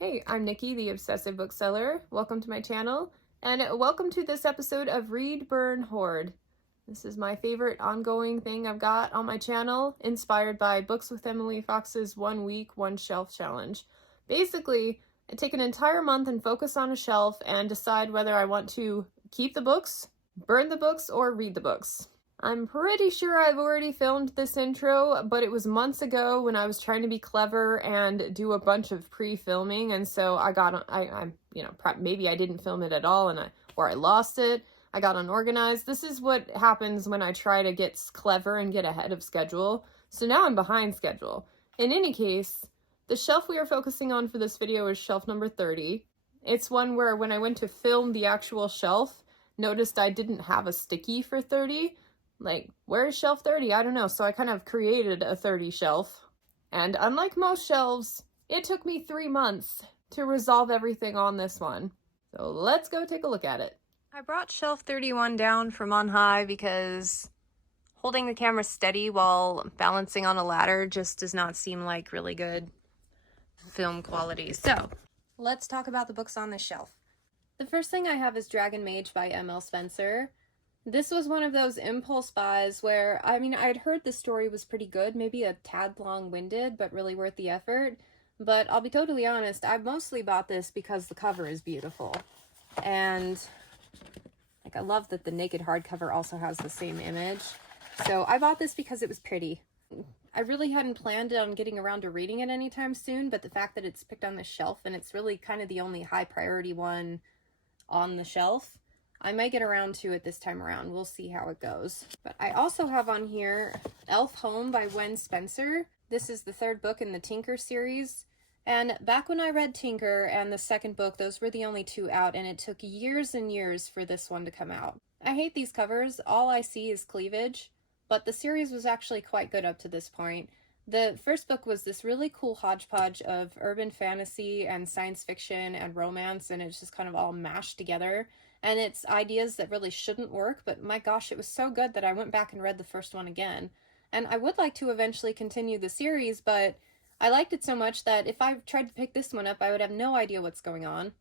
Hey, I'm Nikki, the Obsessive Bookseller. Welcome to my channel, and welcome to this episode of Read, Burn, Hoard. This is my favorite ongoing thing I've got on my channel, inspired by Books with Emily Fox's 1 week, 1 shelf challenge. Basically, I take an entire month and focus on a shelf and decide whether I want to keep the books, burn the books, or read the books. I'm pretty sure I've already filmed this intro, but it was months ago when I was trying to be clever and do a bunch of pre-filming, and so maybe I didn't film it at all, or I lost it. I got unorganized. This is what happens when I try to get clever and get ahead of schedule. So now I'm behind schedule. In any case, the shelf we are focusing on for this video is shelf number 30. It's one where when I went to film the actual shelf, noticed I didn't have a sticky for 30. Like, where's shelf 30? I don't know. So I kind of created a 30 shelf. And unlike most shelves, it took me 3 months to resolve everything on this one. So let's go take a look at it. I brought shelf 31 down from on high because holding the camera steady while balancing on a ladder just does not seem like really good film quality. So let's talk about the books on this shelf. The first thing I have is Dragon Mage by M.L. Spencer. This was one of those impulse buys where, I'd heard the story was pretty good, maybe a tad long-winded, but really worth the effort. But I'll be totally honest, I mostly bought this because the cover is beautiful. And, I love that the naked hardcover also has the same image. So I bought this because it was pretty. I really hadn't planned on getting around to reading it anytime soon, but the fact that it's picked on the shelf and it's really kind of the only high priority one on the shelf, I might get around to it this time around. We'll see how it goes. But I also have on here Elf Home by Wen Spencer. This is the 3rd book in the Tinker series. And back when I read Tinker and the 2nd book, those were the only 2 out, and it took years and years for this one to come out. I hate these covers. All I see is cleavage, but the series was actually quite good up to this point. The 1st book was this really cool hodgepodge of urban fantasy and science fiction and romance, and it's just kind of all mashed together. And it's ideas that really shouldn't work, but my gosh, it was so good that I went back and read the 1st one again. And I would like to eventually continue the series, but I liked it so much that if I tried to pick this one up, I would have no idea what's going on.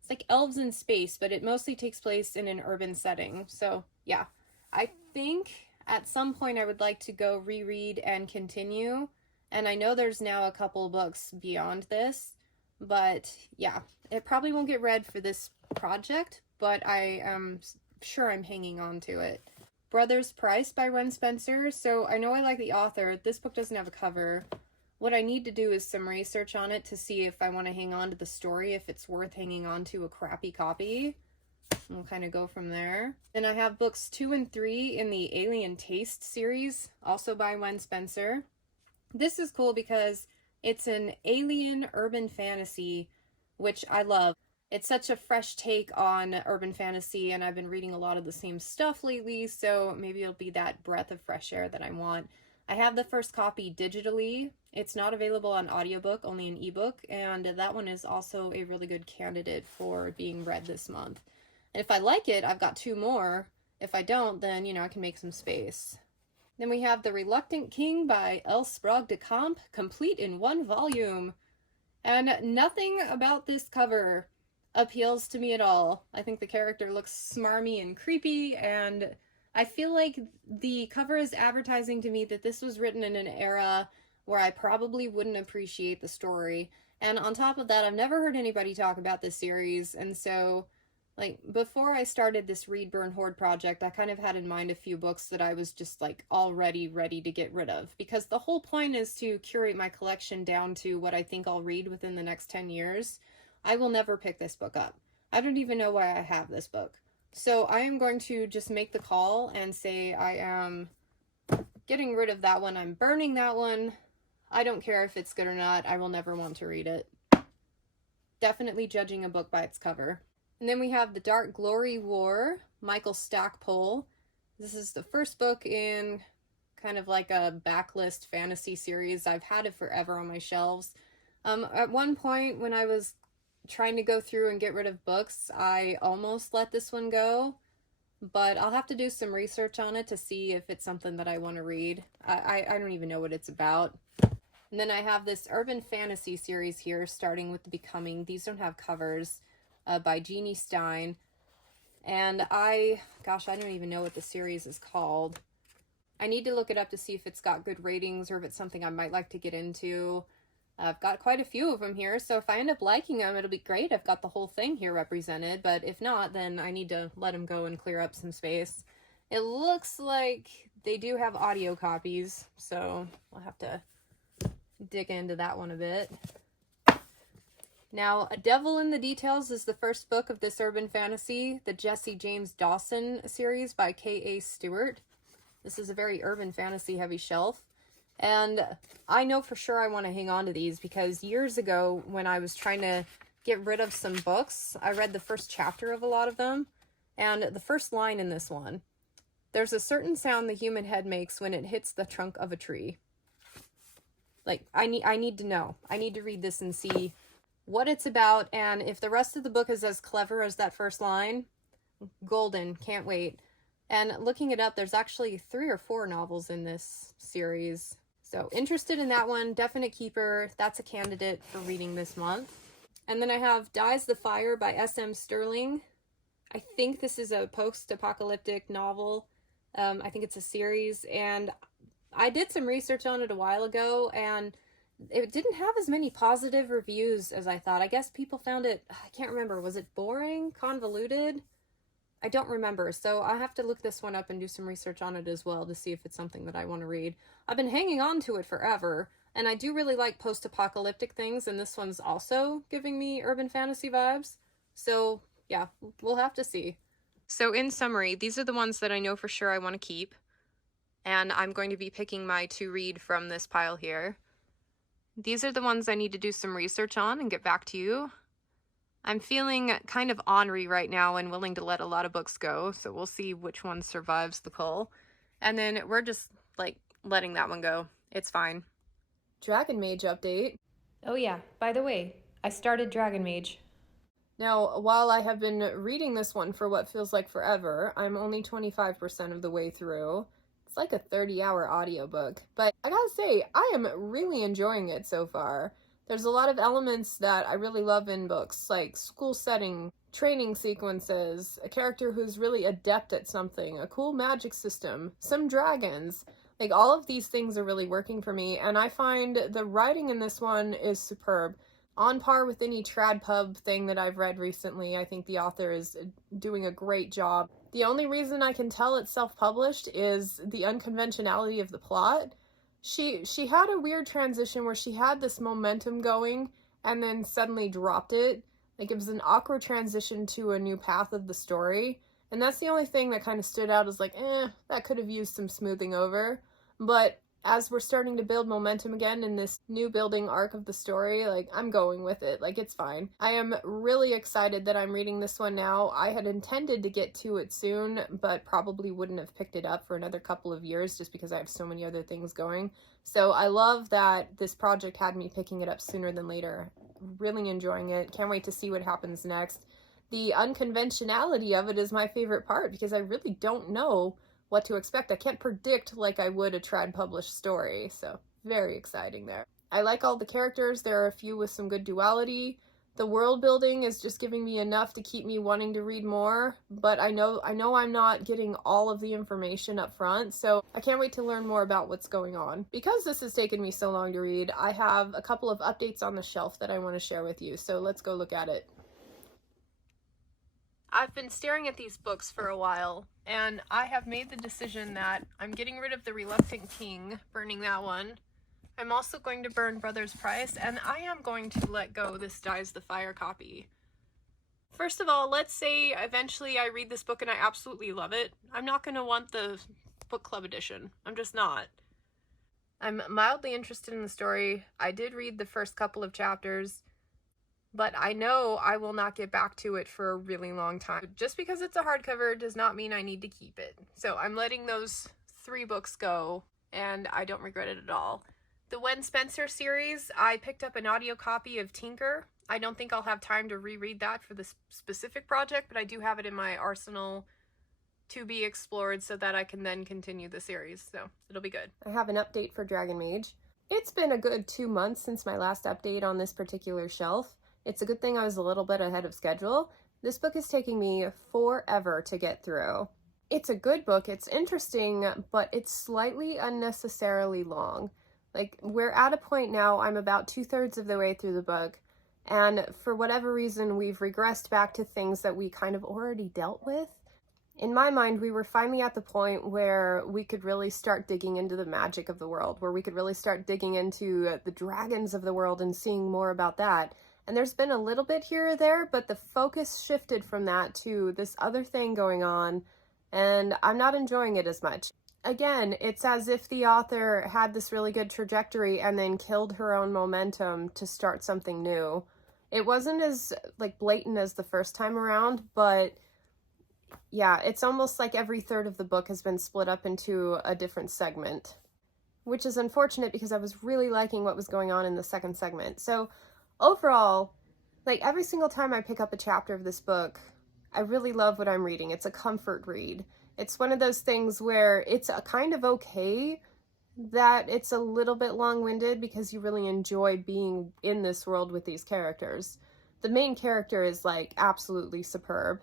It's like elves in space, but it mostly takes place in an urban setting. So yeah, I think at some point I would like to go reread and continue. And I know there's now a couple books beyond this, but yeah, it probably won't get read for this project, but I am sure I'm hanging on to it. Brothers Price by Wen Spencer. So I know I like the author. This book doesn't have a cover. What I need to do is some research on it to see if I want to hang on to the story, if it's worth hanging on to a crappy copy. We'll kind of go from there. Then I have books 2 and 3 in the Alien Taste series, also by Wen Spencer. This is cool because it's an alien urban fantasy, which I love. It's such a fresh take on urban fantasy, and I've been reading a lot of the same stuff lately, so maybe it'll be that breath of fresh air that I want. I have the 1st copy digitally. It's not available on audiobook, only an ebook, and that one is also a really good candidate for being read this month. And if I like it, I've got 2 more. If I don't, then, I can make some space. Then we have The Reluctant King by L. Sprague de Camp, complete in 1 volume. And nothing about this cover appeals to me at all. I think the character looks smarmy and creepy, and I feel like the cover is advertising to me that this was written in an era where I probably wouldn't appreciate the story. And on top of that, I've never heard anybody talk about this series, and so, before I started this Read, Burn, Hoard project, I kind of had in mind a few books that I was just, already ready to get rid of. Because the whole point is to curate my collection down to what I think I'll read within the next 10 years. I will never pick this book up. I don't even know why I have this book. So I am going to just make the call and say I am getting rid of that one. I'm burning that one. I don't care if it's good or not. I will never want to read it. Definitely judging a book by its cover. And then we have The Dark Glory War, Michael Stackpole. This is the 1st book in kind of like a backlist fantasy series. I've had it forever on my shelves. At one point when I was trying to go through and get rid of books, I almost let this one go, but I'll have to do some research on it to see if it's something that I want to read. I don't even know what it's about. And then I have this urban fantasy series here, starting with The Becoming. These don't have covers, by Jeannie Stein. And I don't even know what the series is called. I need to look it up to see if it's got good ratings or if it's something I might like to get into. I've got quite a few of them here, so if I end up liking them, it'll be great. I've got the whole thing here represented, but if not, then I need to let them go and clear up some space. It looks like they do have audio copies, so we'll have to dig into that one a bit. Now, A Devil in the Details is the first book of this urban fantasy, the Jesse James Dawson series by K.A. Stewart. This is a very urban fantasy heavy shelf. And I know for sure I want to hang on to these because years ago when I was trying to get rid of some books, I read the first chapter of a lot of them. And the first line in this one, "There's a certain sound the human head makes when it hits the trunk of a tree." Like, I need to know. I need to read this and see what it's about, and if the rest of the book is as clever as that first line, golden, can't wait. And looking it up, there's actually 3 or 4 novels in this series. So interested in that one, definite keeper. That's a candidate for reading this month. And then I have Dies the Fire by S.M. Sterling. I think this is a post-apocalyptic novel. I think it's a series, and I did some research on it a while ago, and it didn't have as many positive reviews as I thought. I guess people found it, I can't remember, was it boring, convoluted? I don't remember, so I have to look this one up and do some research on it as well to see if it's something that I want to read. I've been hanging on to it forever, and I do really like post-apocalyptic things, and this one's also giving me urban fantasy vibes. So, yeah, we'll have to see. So in summary, these are the ones that I know for sure I want to keep, and I'm going to be picking my to read from this pile here. These are the ones I need to do some research on and get back to you. I'm feeling kind of ornery right now and willing to let a lot of books go, so we'll see which one survives the cull. And then we're just, like, letting that one go. It's fine. Dragon Mage update. Oh yeah, by the way, I started Dragon Mage. Now, while I have been reading this one for what feels like forever, I'm only 25% of the way through. It's like a 30-hour audiobook, but I gotta say, I am really enjoying it so far. There's a lot of elements that I really love in books, like school setting, training sequences, a character who's really adept at something, a cool magic system, some dragons. Like, all of these things are really working for me, and I find the writing in this one is superb. On par with any trad pub thing that I've read recently. I think the author is doing a great job. The only reason I can tell it's self-published is the unconventionality of the plot. She had a weird transition where she had this momentum going and then suddenly dropped it. Like, it was an awkward transition to a new path of the story. And that's the only thing that kind of stood out as like, that could have used some smoothing over. But as we're starting to build momentum again in this new building arc of the story, like, I'm going with it. Like, it's fine. I am really excited that I'm reading this one now. I had intended to get to it soon, but probably wouldn't have picked it up for another couple of years just because I have so many other things going. So I love that this project had me picking it up sooner than later. Really enjoying it. Can't wait to see what happens next. The unconventionality of it is my favorite part because I really don't know what to expect. I can't predict like I would a trad published story, so very exciting there. I like all the characters. There are a few with some good duality. The world building is just giving me enough to keep me wanting to read more, but I know I'm not getting all of the information up front, so I can't wait to learn more about what's going on. Because this has taken me so long to read, I have a couple of updates on the shelf that I want to share with you, so let's go look at it. I've been staring at these books for a while, and I have made the decision that I'm getting rid of The Reluctant King, burning that one. I'm also going to burn Brothers Price, and I am going to let go this Dies the Fire copy. First of all, let's say eventually I read this book and I absolutely love it. I'm not going to want the book club edition. I'm just not. I'm mildly interested in the story. I did read the first couple of chapters, but I know I will not get back to it for a really long time. Just because it's a hardcover does not mean I need to keep it. So I'm letting those 3 books go, and I don't regret it at all. The Wen Spencer series, I picked up an audio copy of Tinker. I don't think I'll have time to reread that for this specific project, but I do have it in my arsenal to be explored so that I can then continue the series, so it'll be good. I have an update for Dragon Mage. It's been a good 2 months since my last update on this particular shelf. It's a good thing I was a little bit ahead of schedule. This book is taking me forever to get through. It's a good book, it's interesting, but it's slightly unnecessarily long. Like, we're at a point now, I'm about 2/3 of the way through the book, and for whatever reason, we've regressed back to things that we kind of already dealt with. In my mind, we were finally at the point where we could really start digging into the magic of the world, where we could really start digging into the dragons of the world and seeing more about that. And there's been a little bit here or there, but the focus shifted from that to this other thing going on, and I'm not enjoying it as much. Again, it's as if the author had this really good trajectory and then killed her own momentum to start something new. It wasn't as blatant as the first time around, but yeah, it's almost like every third of the book has been split up into a different segment, which is unfortunate because I was really liking what was going on in the second segment. So overall, every single time I pick up a chapter of this book, I really love what I'm reading. It's a comfort read. It's one of those things where it's a kind of okay that it's a little bit long-winded because you really enjoy being in this world with these characters. The main character is absolutely superb.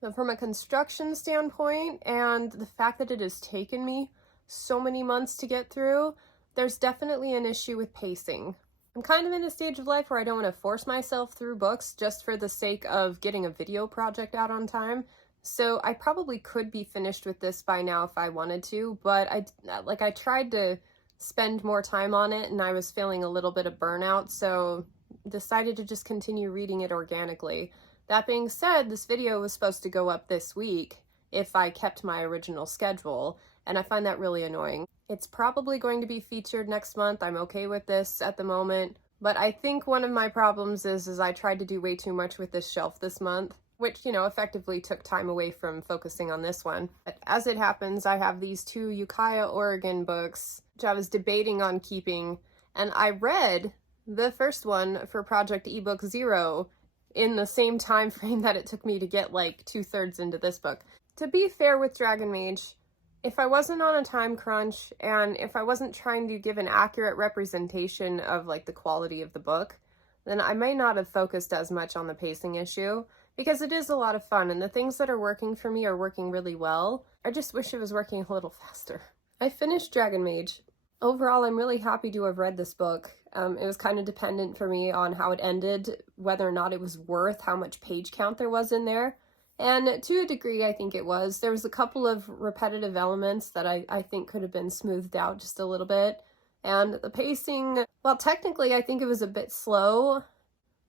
But from a construction standpoint and the fact that it has taken me so many months to get through, there's definitely an issue with pacing. I'm kind of in a stage of life where I don't want to force myself through books just for the sake of getting a video project out on time. So I probably could be finished with this by now if I wanted to, but I tried to spend more time on it and I was feeling a little bit of burnout, so decided to just continue reading it organically. That being said, this video was supposed to go up this week if I kept my original schedule, and I find that really annoying. It's probably going to be featured next month. I'm okay with this at the moment, but I think one of my problems is I tried to do way too much with this shelf this month, which, effectively took time away from focusing on this one. But as it happens, I have these two Ukiah, Oregon books, which I was debating on keeping, and I read the first one for Project Ebook Zero in the same time frame that it took me to get 2/3 into this book. To be fair with Dragon Mage, if I wasn't on a time crunch and if I wasn't trying to give an accurate representation of the quality of the book, then I may not have focused as much on the pacing issue, because it is a lot of fun and the things that are working for me are working really well. I just wish it was working a little faster. I finished Dragon Mage. Overall, I'm really happy to have read this book. It was kind of dependent for me on how it ended, whether or not it was worth how much page count there was in there. And to a degree, I think it was. There was a couple of repetitive elements that I think could have been smoothed out just a little bit. And the pacing, well, technically, I think it was a bit slow.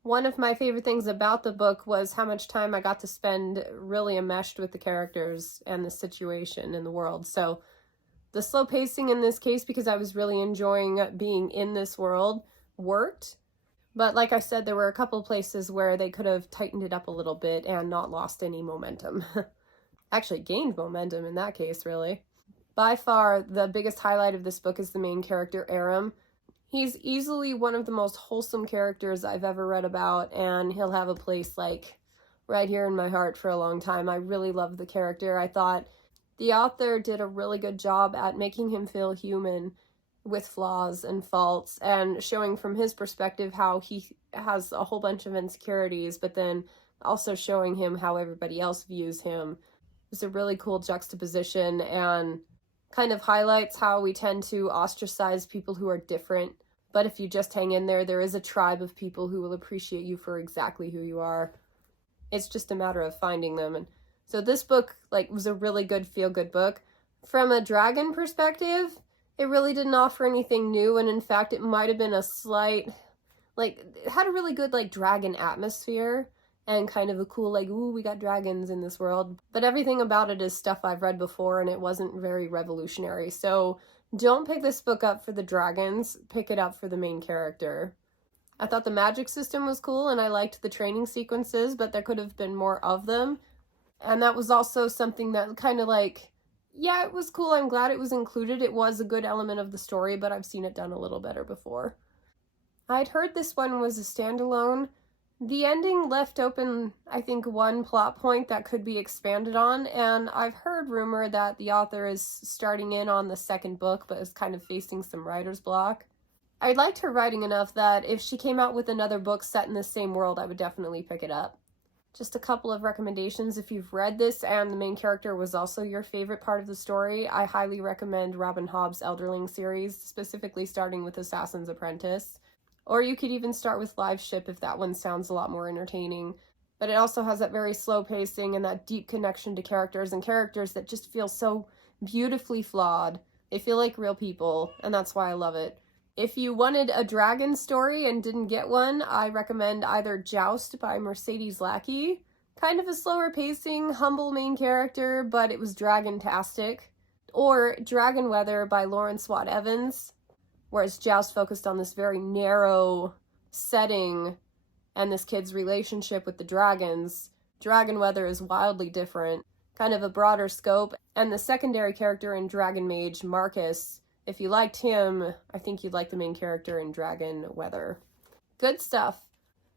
One of my favorite things about the book was how much time I got to spend really enmeshed with the characters and the situation in the world. So the slow pacing in this case, because I was really enjoying being in this world, worked. But like I said, there were a couple of places where they could have tightened it up a little bit and not lost any momentum. Actually gained momentum in that case, really. By far, the biggest highlight of this book is the main character, Aram. He's easily one of the most wholesome characters I've ever read about, and he'll have a place right here in my heart for a long time. I really love the character. I thought the author did a really good job at making him feel human with flaws and faults, and showing from his perspective how he has a whole bunch of insecurities, but then also showing him how everybody else views him. It's a really cool juxtaposition and kind of highlights how we tend to ostracize people who are different. But if you just hang in there, there is a tribe of people who will appreciate you for exactly who you are. It's just a matter of finding them. And so this book was a really good feel-good book. From a dragon perspective, it really didn't offer anything new, and in fact it might have been a slight it had a really good dragon atmosphere and kind of a cool ooh, we got dragons in this world, but everything about it is stuff I've read before and it wasn't very revolutionary. So don't pick this book up for the dragons, pick it up for the main character. I thought the magic system was cool and I liked the training sequences, but there could have been more of them. And that was also something that kind of yeah, it was cool. I'm glad it was included. It was a good element of the story, but I've seen it done a little better before. I'd heard this one was a standalone. The ending left open, I think, one plot point that could be expanded on, and I've heard rumor that the author is starting in on the second book, but is kind of facing some writer's block. I liked her writing enough that if she came out with another book set in the same world, I would definitely pick it up. Just a couple of recommendations. If you've read this and the main character was also your favorite part of the story, I highly recommend Robin Hobb's Elderling series, specifically starting with Assassin's Apprentice. Or you could even start with Live Ship if that one sounds a lot more entertaining. But it also has that very slow pacing and that deep connection to characters, and characters that just feel so beautifully flawed. They feel like real people, and that's why I love it. If you wanted a dragon story and didn't get one, I recommend either Joust by Mercedes Lackey. Kind of a slower pacing, humble main character, but it was dragon-tastic. Or Dragon Weather by Lawrence Watt Evans, whereas Joust focused on this very narrow setting and this kid's relationship with the dragons. Dragon Weather is wildly different, kind of a broader scope, and the secondary character in Dragon Mage, Marcus, if you liked him, I think you'd like the main character in Dragon Weather. Good stuff.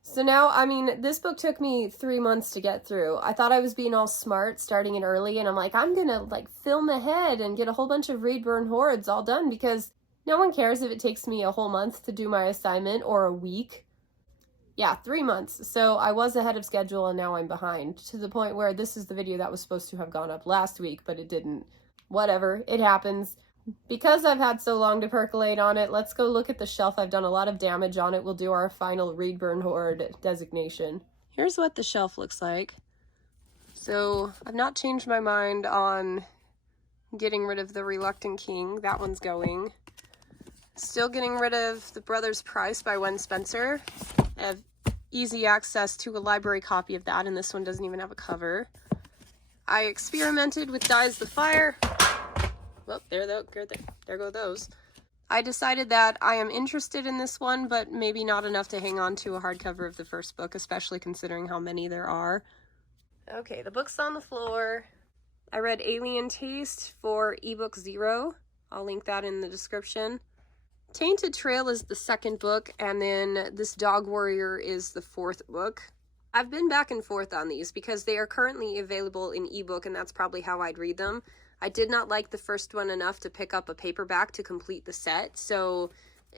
So now, this book took me 3 months to get through. I thought I was being all smart, starting it early, and I'm like, I'm gonna film ahead and get a whole bunch of Read, Burn, Hoards all done, because no one cares if it takes me a whole month to do my assignment or a week. Yeah, 3 months. So I was ahead of schedule and now I'm behind, to the point where this is the video that was supposed to have gone up last week, but it didn't. Whatever, it happens. Because I've had so long to percolate on it, let's go look at the shelf. I've done a lot of damage on it. We'll do our final Read, Burn, Hoard designation. Here's what the shelf looks like. So I've not changed my mind on getting rid of the Reluctant King. That one's going. Still getting rid of The Brother's Price by Wen Spencer. I have easy access to a library copy of that, and this one doesn't even have a cover. I experimented with Dies the Fire. Well, there go those. I decided that I am interested in this one, but maybe not enough to hang on to a hardcover of the first book, especially considering how many there are. Okay, the book's on the floor. I read Alien Taste for ebook 0. I'll link that in the description. Tainted Trail is the second book, and then this Dog Warrior is the fourth book. I've been back and forth on these because they are currently available in ebook, and that's probably how I'd read them. I did not like the first one enough to pick up a paperback to complete the set, so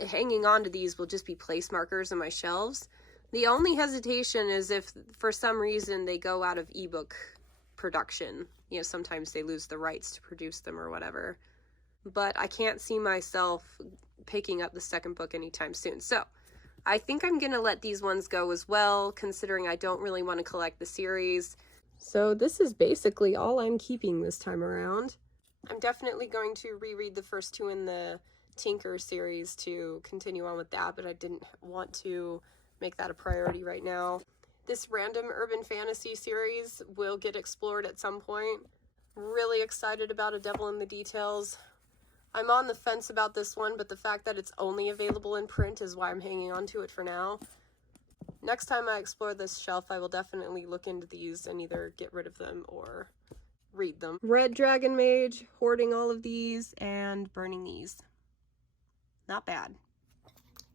hanging on to these will just be place markers on my shelves. The only hesitation is if for some reason they go out of ebook production. You know, sometimes they lose the rights to produce them or whatever. But I can't see myself picking up the second book anytime soon. So I think I'm going to let these ones go as well, considering I don't really want to collect the series. So this is basically all I'm keeping this time around. I'm definitely going to reread the first two in the Tinker series to continue on with that, but I didn't want to make that a priority right now. This random urban fantasy series will get explored at some point. Really excited about A Devil in the Details. I'm on the fence about this one, but the fact that it's only available in print is why I'm hanging on to it for now. Next time I explore this shelf, I will definitely look into these and either get rid of them or read them. Red Dragon Mage, hoarding all of these, and burning these. Not bad.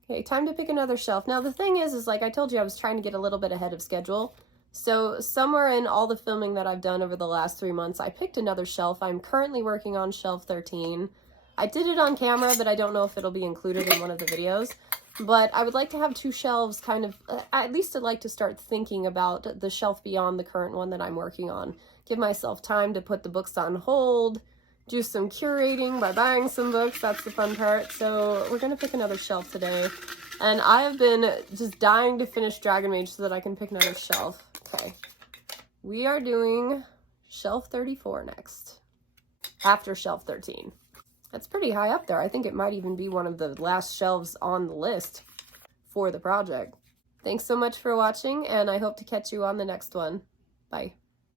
Okay, time to pick another shelf. Now the thing is like I told you, I was trying to get a little bit ahead of schedule. So somewhere in all the filming that I've done over the last 3 months, I picked another shelf. I'm currently working on shelf 13. I did it on camera, but I don't know if it'll be included in one of the videos. But I would like to have 2 shelves kind of, at least I'd like to start thinking about the shelf beyond the current one that I'm working on. Give myself time to put the books on hold, do some curating by buying some books. That's the fun part. So we're going to pick another shelf today. And I have been just dying to finish Dragon Mage so that I can pick another shelf. Okay. We are doing shelf 34 next, after shelf 13. That's pretty high up there. I think it might even be one of the last shelves on the list for the project. Thanks so much for watching, and I hope to catch you on the next one. Bye.